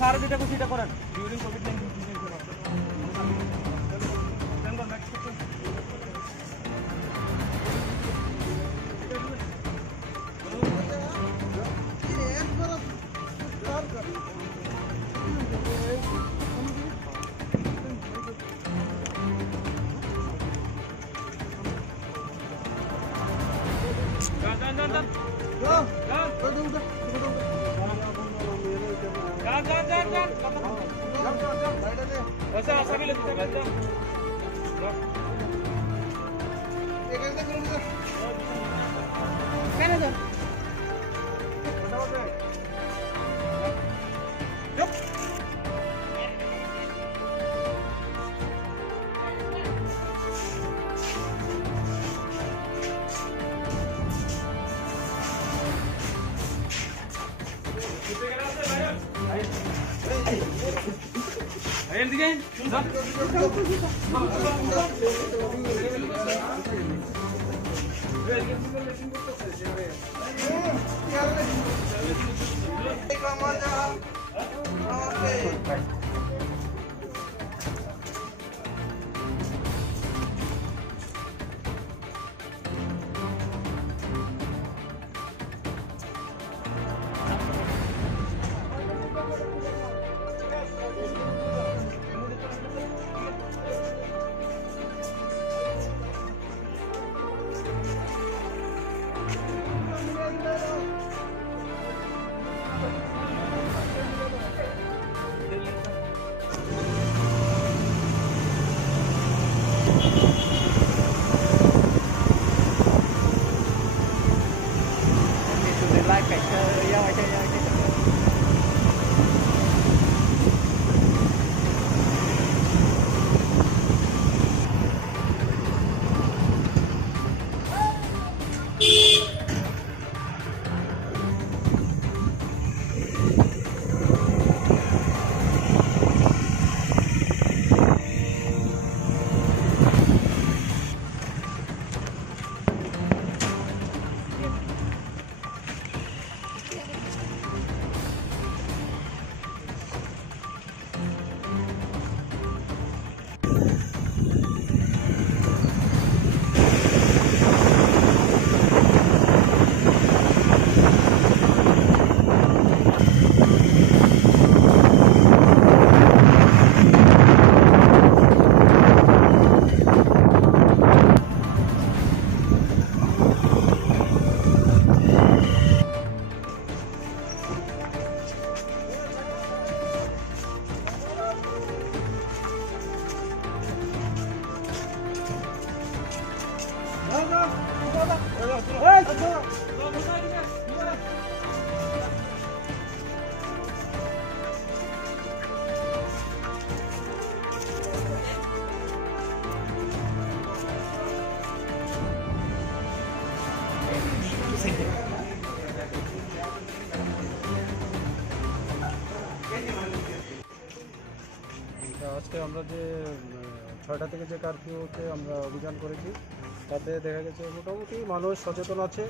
সারা যেটা করছি এটা করেন ডিউরিং কোভিড-19 আজকে আমরা যে 6টা থেকে যে কারফিউতে আমরা অভিযান করেছি তাতে দেখা গেছে মোটামুটি মানুষ সচেতন আছে।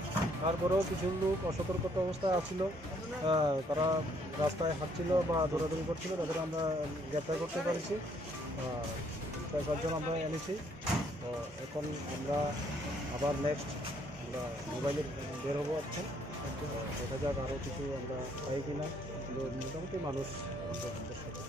তারপরেও কিছু লোক অসতর্কতা অবস্থায় আছিল, তারা রাস্তায় হাঁটছিল বা দৌড়াদৌড়ি করছিল, তাদের আমরা গ্রেপ্তার করতে পেরেছি। 6-7 জন আমরা এনেছি। তো এখন আমরা আবার নেক্সট আমরা মোবাইলে বের হবো। এখন দেখা যাক আরও কিছু আমরা পাই কিনা, কিন্তু মোটামুটি মানুষ আমাদের সচেতন।